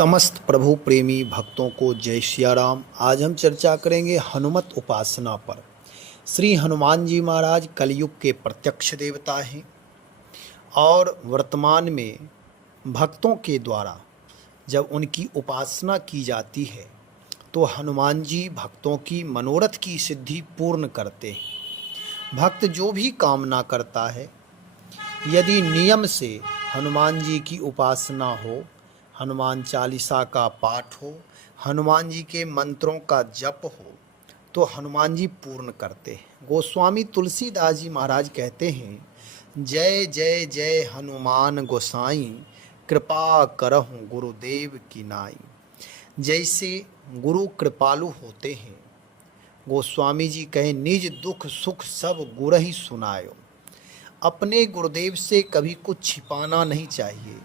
समस्त प्रभु प्रेमी भक्तों को जय सिया राम। आज हम चर्चा करेंगे हनुमत उपासना पर। श्री हनुमान जी महाराज कलयुग के प्रत्यक्ष देवता हैं और वर्तमान में भक्तों के द्वारा जब उनकी उपासना की जाती है तो हनुमान जी भक्तों की मनोरथ की सिद्धि पूर्ण करते हैं। भक्त जो भी कामना करता है, यदि नियम से हनुमान जी की उपासना हो, हनुमान चालीसा का पाठ हो, हनुमान जी के मंत्रों का जप हो, तो हनुमान जी पूर्ण करते हैं। गोस्वामी तुलसीदास जी महाराज कहते हैं, जय जय जय हनुमान गोसाई, कृपा करहु गुरुदेव की नाई। जैसे गुरु कृपालु होते हैं, गोस्वामी जी कहें, निज दुख सुख सब गुरु ही सुनायो। अपने गुरुदेव से कभी कुछ छिपाना नहीं चाहिए।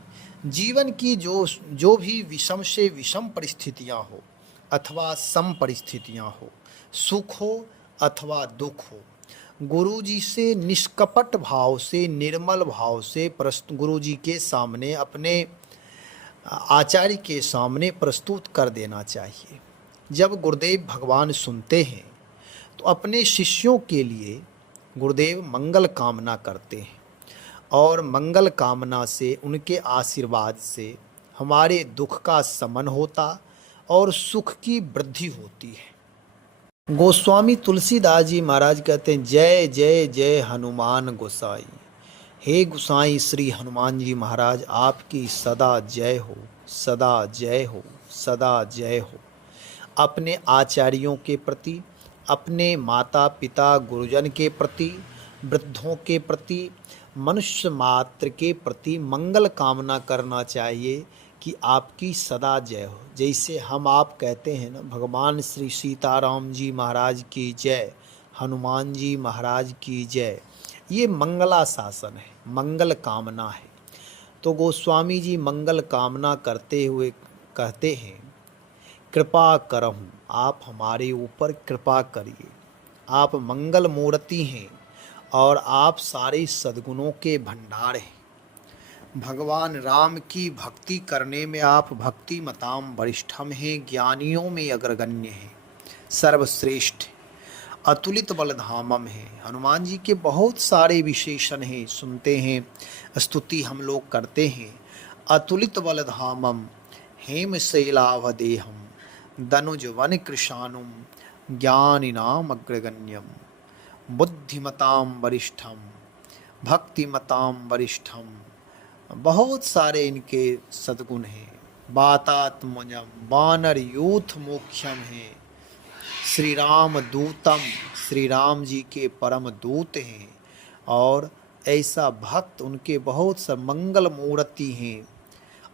जीवन की जो भी विषम से विषम परिस्थितियां हो अथवा सम परिस्थितियां हो, सुख हो अथवा दुख हो, गुरु जी से निष्कपट भाव से, निर्मल भाव से गुरु जी के सामने, अपने आचार्य के सामने प्रस्तुत कर देना चाहिए। जब गुरुदेव भगवान सुनते हैं तो अपने शिष्यों के लिए गुरुदेव मंगल कामना करते हैं और मंगल कामना से, उनके आशीर्वाद से हमारे दुख का शमन होता और सुख की वृद्धि होती है। गोस्वामी तुलसीदास जी महाराज कहते हैं, जय जय जय हनुमान गोसाई। हे गोसाई श्री हनुमान जी महाराज, आपकी सदा जय हो, सदा जय हो, सदा जय हो। अपने आचार्यों के प्रति, अपने माता पिता गुरुजन के प्रति, वृद्धों के प्रति, मनुष्य मात्र के प्रति मंगल कामना करना चाहिए कि आपकी सदा जय हो। जैसे हम आप कहते हैं ना, भगवान श्री सीताराम जी महाराज की जय, हनुमान जी महाराज की जय। ये मंगला शासन है, मंगल कामना है। तो गोस्वामी जी मंगल कामना करते हुए कहते हैं, कृपा करहूँ, आप हमारे ऊपर कृपा करिए। आप मंगल मूर्ति हैं और आप सारे सद्गुणों के भंडार हैं। भगवान राम की भक्ति करने में आप भक्ति मताम वरिष्ठम हैं, ज्ञानियों में अग्रगण्य हैं, सर्वश्रेष्ठ, अतुलित बलधामम है। हनुमान जी के बहुत सारे विशेषण हैं, सुनते हैं, स्तुति हम लोग करते हैं। अतुलित बलधामम, हेमशैलावदेहम, दनुज वन कृशानुम, ज्ञानिनाम अग्रगण्यम, बुद्धिमताम वरिष्ठम, भक्तिमताम वरिष्ठम। बहुत सारे इनके सद्गुण हैं। वातात्मजम, वानर यूथ मुख्यम है। श्री राम दूतम, श्री राम जी के परम दूत हैं और ऐसा भक्त, उनके बहुत सा मंगल मूर्ति हैं,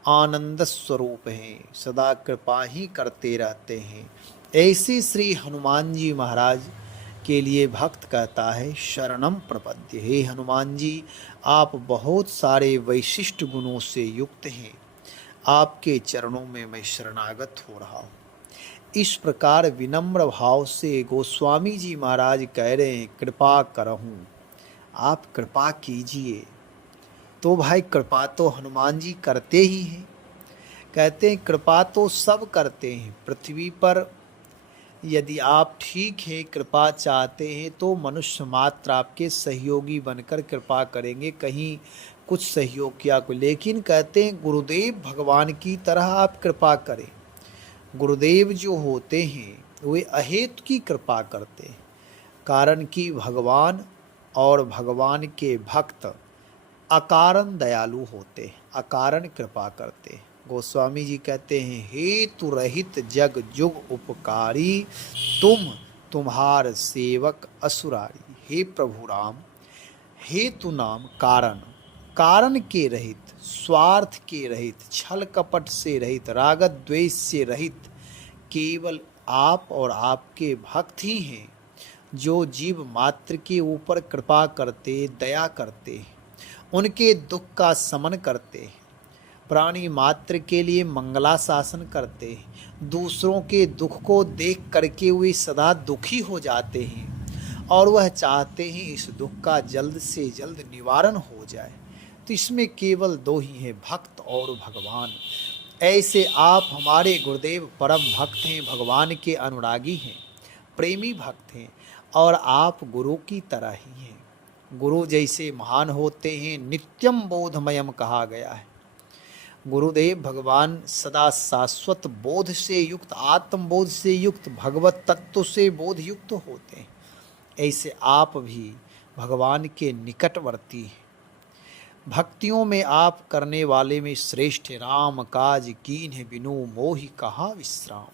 आनंद स्वरूप हैं, सदा कृपा ही करते रहते हैं। ऐसे श्री हनुमान जी महाराज के लिए भक्त कहता है, शरणम प्रपद्य। हे हनुमान जी, आप बहुत सारे वैशिष्ट गुणों से युक्त हैं, आपके चरणों में मैं शरणागत हो रहा हूँ। इस प्रकार विनम्र भाव से गोस्वामी जी महाराज कह रहे हैं, कृपा करहूँ, आप कृपा कीजिए। तो भाई कृपा तो हनुमान जी करते ही हैं। कहते हैं कृपा तो सब करते हैं पृथ्वी पर। यदि आप ठीक है, कृपा चाहते हैं, तो मनुष्य मात्र आपके सहयोगी बनकर कृपा करेंगे, कहीं कुछ सहयोग किया को। लेकिन कहते हैं गुरुदेव भगवान की तरह आप कृपा करें। गुरुदेव जो होते हैं वे अहेतु की कृपा करते हैं, कारण कि भगवान और भगवान के भक्त अकारण दयालु होते हैं, अकारण कृपा करते हैं। गोस्वामी जी कहते हैं, हेतु रहित जग जुग उपकारी, तुम्हार सेवक असुरारी। हे प्रभु राम, हेतु नाम कारण, कारण के रहित, स्वार्थ के रहित, छल कपट से रहित, राग द्वेष से रहित, केवल आप और आपके भक्त ही हैं जो जीव मात्र के ऊपर कृपा करते, दया करते हैं, उनके दुख का शमन करते हैं, प्राणी मात्र के लिए मंगला शासन करते हैं, दूसरों के दुख को देख करके वे सदा दुखी हो जाते हैं और वह चाहते हैं इस दुख का जल्द से जल्द निवारण हो जाए। तो इसमें केवल दो ही हैं, भक्त और भगवान। ऐसे आप हमारे गुरुदेव परम भक्त हैं, भगवान के अनुरागी हैं, प्रेमी भक्त हैं और आप गुरु की तरह ही हैं। गुरु जैसे महान होते हैं, नित्यम बोधमयम कहा गया है। गुरुदेव भगवान सदा शाश्वत बोध से युक्त, आत्मबोध से युक्त, भगवत तत्व से बोध युक्त होते हैं। ऐसे आप भी भगवान के निकटवर्ती हैं। भक्तियों में आप करने वाले में श्रेष्ठ राम काज कीन्ह बिनु मोहि कहाँ विश्राम।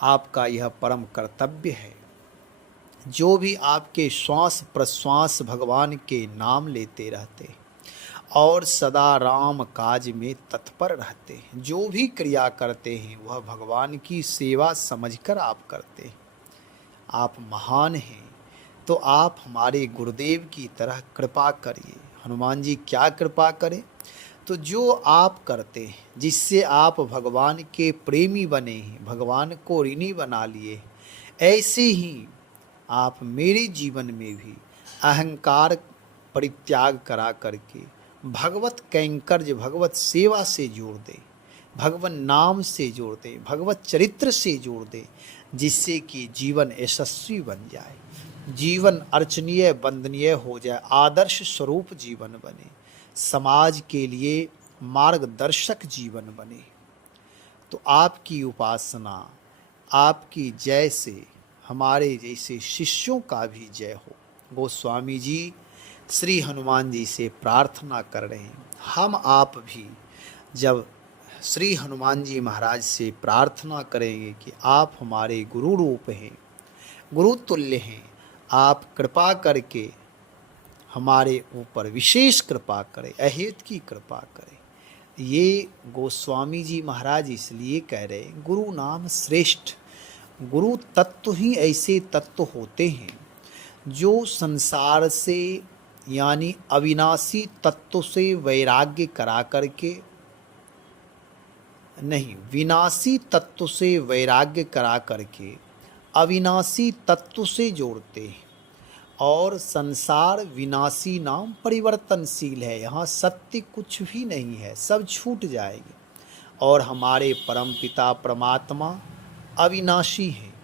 आपका यह परम कर्तव्य है। जो भी आपके श्वास प्रश्वास भगवान के नाम लेते रहते और सदा राम काज में तत्पर रहते हैं, जो भी क्रिया करते हैं वह भगवान की सेवा समझकर आप करते हैं। आप महान हैं, तो आप हमारे गुरुदेव की तरह कृपा करिए। हनुमान जी क्या कृपा करें? तो जो आप करते हैं, जिससे आप भगवान के प्रेमी बने हैं, भगवान को ऋणी बना लिए, ऐसे ही आप मेरे जीवन में भी अहंकार परित्याग करा करके भगवत कैंकर्य, भगवत सेवा से जोड़ दे, भगवत नाम से जोड़ दे, भगवत चरित्र से जोड़ दे, जिससे कि जीवन यशस्वी बन जाए, जीवन अर्चनीय वंदनीय हो जाए, आदर्श स्वरूप जीवन बने, समाज के लिए मार्गदर्शक जीवन बने। तो आपकी उपासना, आपकी जय से हमारे जैसे शिष्यों का भी जय हो। गोस्वामी जी श्री हनुमान जी से प्रार्थना कर रहे हैं। हम आप भी जब श्री हनुमान जी महाराज से प्रार्थना करेंगे कि आप हमारे गुरु रूप हैं, गुरु तुल्य हैं, आप कृपा करके हमारे ऊपर विशेष कृपा करें, अहेत की कृपा करें। ये गोस्वामी जी महाराज इसलिए कह रहे हैं, गुरु नाम श्रेष्ठ। गुरु तत्व ही ऐसे तत्व होते हैं जो संसार से यानी अविनाशी तत्व से वैराग्य करा करके, नहीं, विनाशी तत्व से वैराग्य करा करके अविनाशी तत्व से जोड़ते हैं। और संसार विनाशी नाम परिवर्तनशील है, यहाँ सत्य कुछ भी नहीं है, सब छूट जाएंगे। और हमारे परमपिता परमात्मा अविनाशी हैं,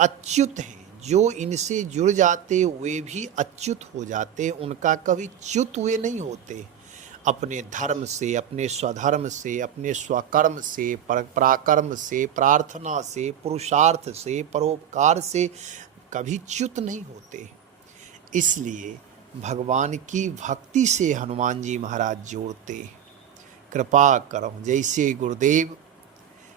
अच्युत हैं। जो इनसे जुड़ जाते वे भी अच्युत हो जाते, उनका कभी च्युत हुए नहीं होते। अपने धर्म से, अपने स्वधर्म से, अपने स्वकर्म से, पराक्रम से, प्रार्थना से, पुरुषार्थ से, परोपकार से कभी च्युत नहीं होते। इसलिए भगवान की भक्ति से हनुमान जी महाराज जोड़ते। कृपा करो, जैसे गुरुदेव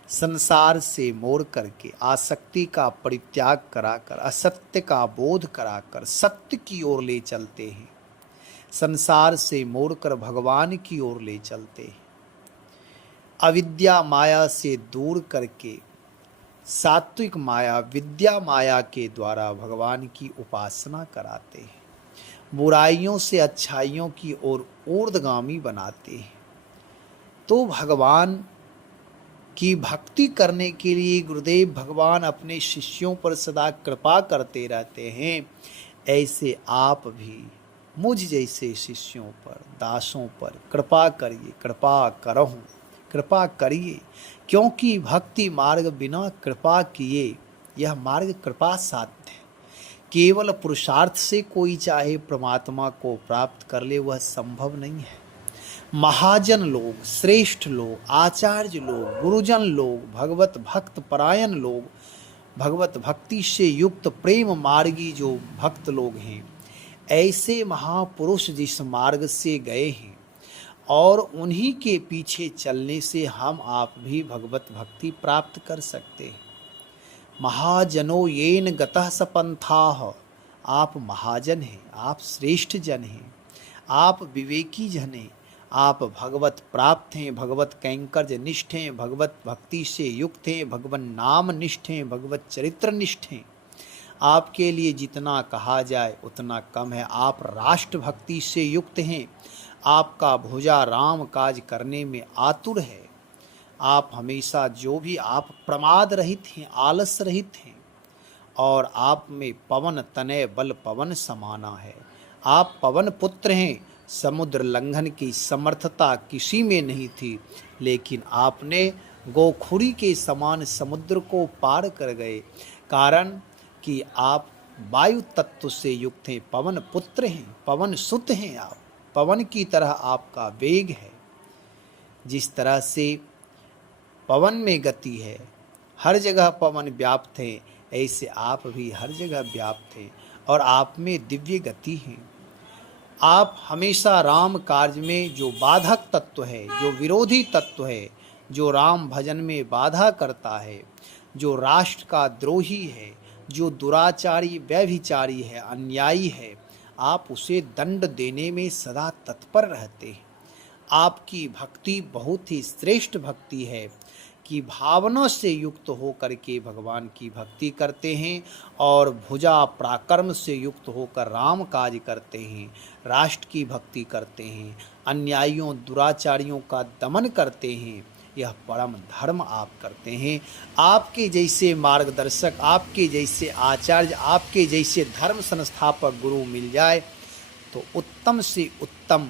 संसार से मोड़ करके आसक्ति का परित्याग कराकर, असत्य का बोध कराकर सत्य की ओर ले चलते हैं, संसार से मोड़कर भगवान की ओर ले चलते हैं। अविद्या माया से दूर करके सात्विक माया, विद्या माया के द्वारा भगवान की उपासना कराते हैं। बुराइयों से अच्छाइयों की ओर ऊर्ध्वगामी बनाते हैं। तो भगवान की भक्ति करने के लिए गुरुदेव भगवान अपने शिष्यों पर सदा कृपा करते रहते हैं। ऐसे आप भी मुझ जैसे शिष्यों पर, दासों पर कृपा करिए, कृपा करो, कृपा करिए। क्योंकि भक्ति मार्ग बिना कृपा किए यह मार्ग कृपा साध्य है। केवल पुरुषार्थ से कोई चाहे परमात्मा को प्राप्त कर ले, वह संभव नहीं है। महाजन लोग, श्रेष्ठ लोग, आचार्य लोग, गुरुजन लोग, भगवत भक्त परायण लोग, भगवत भक्ति से युक्त प्रेम मार्गी जो भक्त लोग हैं, ऐसे महापुरुष जिस मार्ग से गए हैं और उन्हीं के पीछे चलने से हम आप भी भगवत भक्ति प्राप्त कर सकते हैं। महाजनो येन गतः सपंथाः, आप महाजन हैं, आप श्रेष्ठ जन हैं, आप विवेकी जन हैं, आप भगवत प्राप्त हैं, भगवत कैंकर्य निष्ठ हैं, भगवत भक्ति से युक्त हैं, भगवन नाम निष्ठ हैं, भगवत चरित्र निष्ठ हैं। आपके लिए जितना कहा जाए उतना कम है। आप राष्ट्र भक्ति से युक्त हैं, आपका भुजा राम काज करने में आतुर है। आप हमेशा जो भी आप प्रमाद रहित हैं, आलस रहित हैं, और आप में पवन तनय बल पवन समाना है। आप पवन पुत्र हैं, समुद्र लंघन की समर्थता किसी में नहीं थी, लेकिन आपने गोखुरी के समान समुद्र को पार कर गए, कारण कि आप वायु तत्व से युक्त हैं, पवन पुत्र हैं, पवन सुत हैं। आप पवन की तरह आपका वेग है। जिस तरह से पवन में गति है, हर जगह पवन व्याप्त है, ऐसे आप भी हर जगह व्याप्त हैं और आप में दिव्य गति है। आप हमेशा राम कार्य में जो बाधक तत्व है, जो विरोधी तत्व है, जो राम भजन में बाधा करता है, जो राष्ट्र का द्रोही है, जो दुराचारी व्यभिचारी है, अन्यायी है, आप उसे दंड देने में सदा तत्पर रहते हैं। आपकी भक्ति बहुत ही श्रेष्ठ भक्ति है कि भावना से युक्त होकर के भगवान की भक्ति करते हैं और भुजा पराक्रम से युक्त होकर राम काज करते हैं, राष्ट्र की भक्ति करते हैं, अन्यायियों दुराचारियों का दमन करते हैं। यह परम धर्म आप करते हैं। आपके जैसे मार्गदर्शक, आपके जैसे आचार्य, आपके जैसे धर्म संस्थापक गुरु मिल जाए तो उत्तम से उत्तम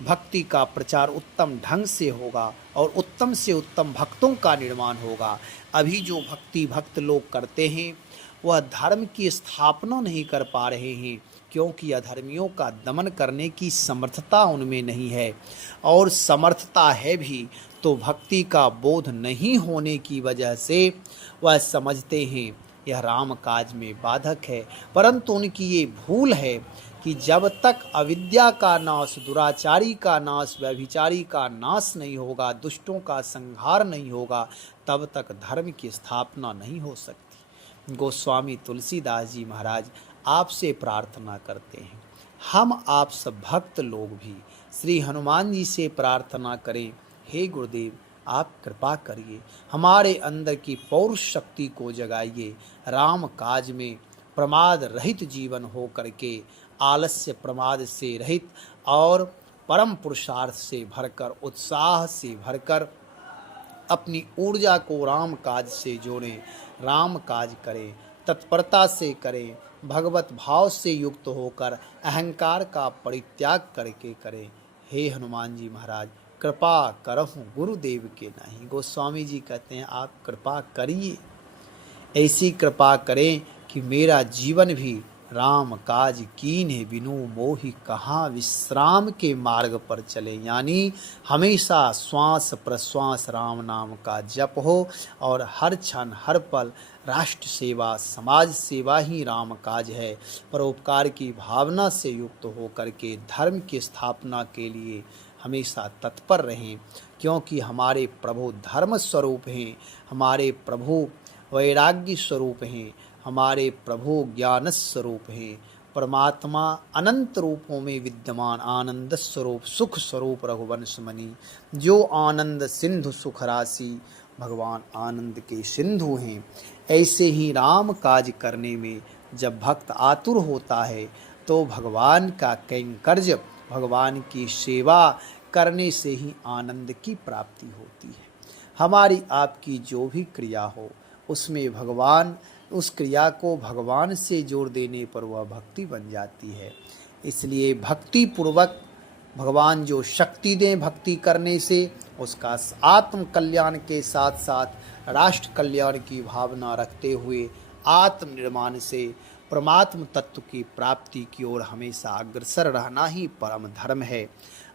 भक्ति का प्रचार उत्तम ढंग से होगा और उत्तम से उत्तम भक्तों का निर्माण होगा। अभी जो भक्त लोग करते हैं वह धर्म की स्थापना नहीं कर पा रहे हैं, क्योंकि अधर्मियों का दमन करने की समर्थता उनमें नहीं है, और समर्थता है भी तो भक्ति का बोध नहीं होने की वजह से वह समझते हैं यह राम काज में बाधक है। परंतु उनकी ये भूल है कि जब तक अविद्या का नाश, दुराचारी का नाश, व्यभिचारी का नाश नहीं होगा, दुष्टों का संहार नहीं होगा, तब तक धर्म की स्थापना नहीं हो सकती। गोस्वामी तुलसीदास जी महाराज आपसे प्रार्थना करते हैं, हम आप सब भक्त लोग भी श्री हनुमान जी से प्रार्थना करें, हे गुरुदेव आप कृपा करिए, हमारे अंदर की पौरुष शक्ति को जगाइए, राम काज में प्रमाद रहित जीवन हो करके, आलस्य प्रमाद से रहित और परम पुरुषार्थ से भरकर, उत्साह से भरकर अपनी ऊर्जा को राम काज से जोड़ें, राम काज करें, तत्परता से करें, भगवत भाव से युक्त होकर अहंकार का परित्याग करके करें। हे हनुमान जी महाराज कृपा करहु गुरुदेव के नहीं। गोस्वामी जी कहते हैं आप कृपा करिए, ऐसी कृपा करें कि मेरा जीवन भी राम काज कीन्हे बिनु मोहि कहाँ विश्राम के मार्ग पर चले, यानी हमेशा श्वास प्रश्वास राम नाम का जप हो और हर क्षण हर पल राष्ट्र सेवा समाज सेवा ही राम काज है। परोपकार की भावना से युक्त होकर के धर्म की स्थापना के लिए हमेशा तत्पर रहें, क्योंकि हमारे प्रभु धर्म स्वरूप हैं, हमारे प्रभु वैराग्य स्वरूप हैं, हमारे प्रभु ज्ञान स्वरूप हैं। परमात्मा अनंत रूपों में विद्यमान आनंद स्वरूप सुख स्वरूप रघुवंश मणि, जो आनंद सिंधु सुख राशि, भगवान आनंद के सिंधु हैं। ऐसे ही राम काज करने में जब भक्त आतुर होता है तो भगवान का कैंकर्य, भगवान की सेवा करने से ही आनंद की प्राप्ति होती है। हमारी आपकी जो भी क्रिया हो उसमें भगवान, उस क्रिया को भगवान से जोड़ देने पर वह भक्ति बन जाती है। इसलिए भक्ति पूर्वक भगवान जो शक्ति दें भक्ति करने से, उसका आत्म कल्याण के साथ साथ राष्ट्र कल्याण की भावना रखते हुए आत्म निर्माण से परमात्म तत्व की प्राप्ति की ओर हमेशा अग्रसर रहना ही परम धर्म है।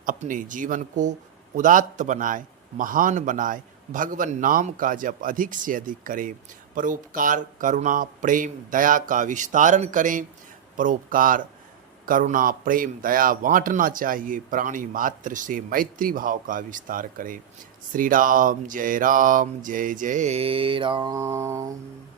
अपने जीवन को उदात्त बनाए, महान बनाए, भगवान नाम का जप अधिक से अधिक करें, परोपकार करुणा प्रेम दया का विस्तारण करें। परोपकार करुणा प्रेम दया बांटना चाहिए, प्राणी मात्र से मैत्री भाव का विस्तार करें। श्री राम जय जय राम।